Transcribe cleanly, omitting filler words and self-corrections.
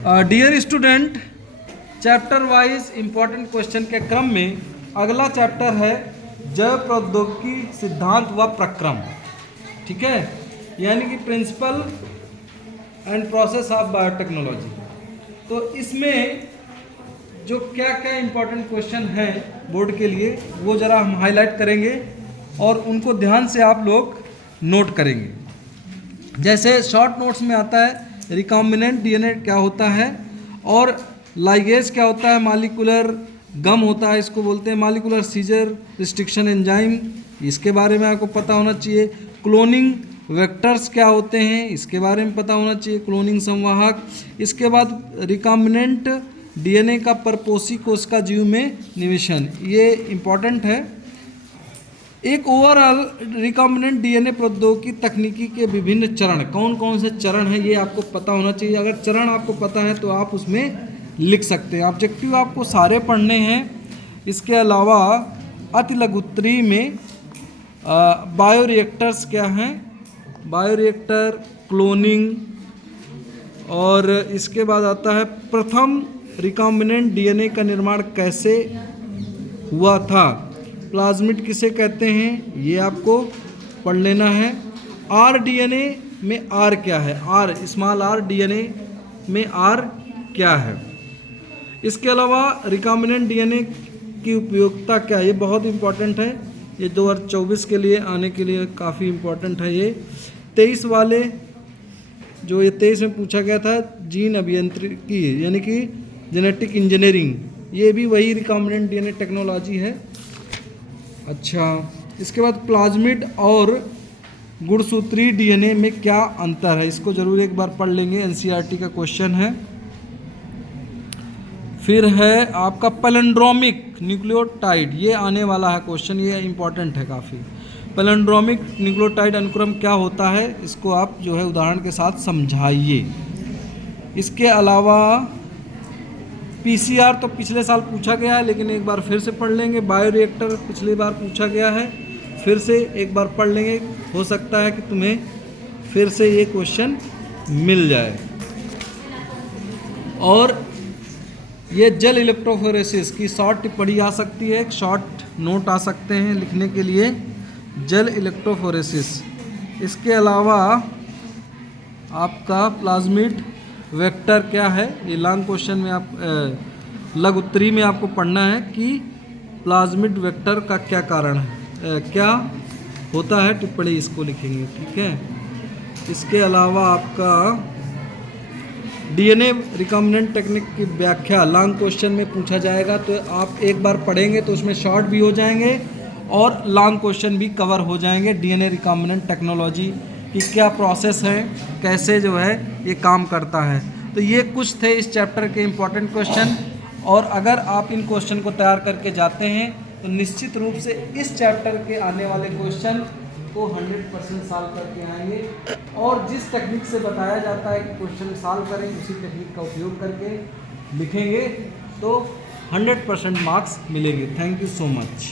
Dear student, chapter wise important question के क्रम में अगला चैप्टर है जैव प्रौद्योगिकी सिद्धांत व प्रक्रम। ठीक है, यानी कि principle and process of biotechnology. तो इसमें जो क्या क्या इम्पोर्टेंट क्वेश्चन हैं बोर्ड के लिए वो ज़रा हम हाईलाइट करेंगे और उनको ध्यान से आप लोग नोट करेंगे। जैसे शॉर्ट नोट्स में आता है रिकॉम्बिनेंट डीएनए क्या होता है और लाइगेज क्या होता है, मालिकुलर गम होता है, इसको बोलते हैं मालिकुलर सीजर रिस्ट्रिक्शन एंजाइम, इसके बारे में आपको पता होना चाहिए। क्लोनिंग वेक्टर्स क्या होते हैं, इसके बारे में पता होना चाहिए, क्लोनिंग संवाहक। इसके बाद रिकॉम्बिनेंट डीएनए का परपोषी कोशिका जीव में निवेशन, ये इम्पॉर्टेंट है। एक ओवरऑल रिकॉम्बिनेंट डीएनए प्रौद्योगिकी तकनीकी के विभिन्न चरण, कौन कौन से चरण हैं ये आपको पता होना चाहिए। अगर चरण आपको पता है तो आप उसमें लिख सकते हैं। ऑब्जेक्टिव आपको सारे पढ़ने हैं। इसके अलावा अति लघुत्तरी में बायोरिएक्टर्स क्या हैं, बायोरिएक्टर, क्लोनिंग, और इसके बाद आता है प्रथम रिकॉम्बिनेंट डीएनए का निर्माण कैसे हुआ था, प्लाज्मिड किसे कहते हैं, ये आपको पढ़ लेना है। आर डीएनए में आर क्या है, आर स्मॉल आर डीएनए में आर क्या है। इसके अलावा रिकॉम्बिनेंट डीएनए की उपयोगिता क्या है, ये बहुत इंपॉर्टेंट है, ये 2024 के लिए आने के लिए काफ़ी इम्पोर्टेंट है। ये 23 वाले जो ये 23 में पूछा गया था जीन अभियांत्रिकी यानी कि जेनेटिक इंजीनियरिंग, ये भी वही रिकॉम्बिनेंट डीएनए टेक्नोलॉजी है। अच्छा, इसके बाद प्लाज्मिड और गुणसूत्री डीएनए में क्या अंतर है, इसको जरूर एक बार पढ़ लेंगे, एनसीईआरटी का क्वेश्चन है। फिर है आपका पैलिंड्रोमिक न्यूक्लियोटाइड, ये आने वाला है क्वेश्चन, ये इंपॉर्टेंट है काफ़ी। पैलिंड्रोमिक न्यूक्लियोटाइड अनुक्रम क्या होता है, इसको आप जो है उदाहरण के साथ समझाइए। इसके अलावा पीसीआर तो पिछले साल पूछा गया है लेकिन एक बार फिर से पढ़ लेंगे। बायोरिएक्टर पिछली बार पूछा गया है, फिर से एक बार पढ़ लेंगे, हो सकता है कि तुम्हें फिर से ये क्वेश्चन मिल जाए। और ये जेल इलेक्ट्रोफोरेसिस की शॉर्ट टिप्पणी आ सकती है, एक शॉर्ट नोट आ सकते हैं लिखने के लिए, जेल इलेक्ट्रोफोरेसिस। इसके अलावा आपका प्लाज्मिड वेक्टर क्या है, ये लॉन्ग क्वेश्चन में आप लघु उत्तरी में आपको पढ़ना है कि प्लाज्मिड वेक्टर का क्या कारण है, क्या होता है, टिप्पणी इसको लिखेंगे। ठीक है, इसके अलावा आपका डीएनए रिकॉम्बिनेंट टेक्निक की व्याख्या लॉन्ग क्वेश्चन में पूछा जाएगा, तो आप एक बार पढ़ेंगे तो उसमें शॉर्ट भी हो जाएंगे और लॉन्ग क्वेश्चन भी कवर हो जाएंगे। डीएनए रिकॉम्बिनेंट टेक्नोलॉजी कि क्या प्रोसेस है, कैसे जो है ये काम करता है। तो ये कुछ थे इस चैप्टर के इम्पोर्टेंट क्वेश्चन, और अगर आप इन क्वेश्चन को तैयार करके जाते हैं तो निश्चित रूप से इस चैप्टर के आने वाले क्वेश्चन को 100% सॉल्व करके आएंगे। और जिस टेक्निक से बताया जाता है कि क्वेश्चन सॉल्व करें, उसी टेक्निक का उपयोग करके लिखेंगे तो 100% मार्क्स मिलेंगे। Thank you so much.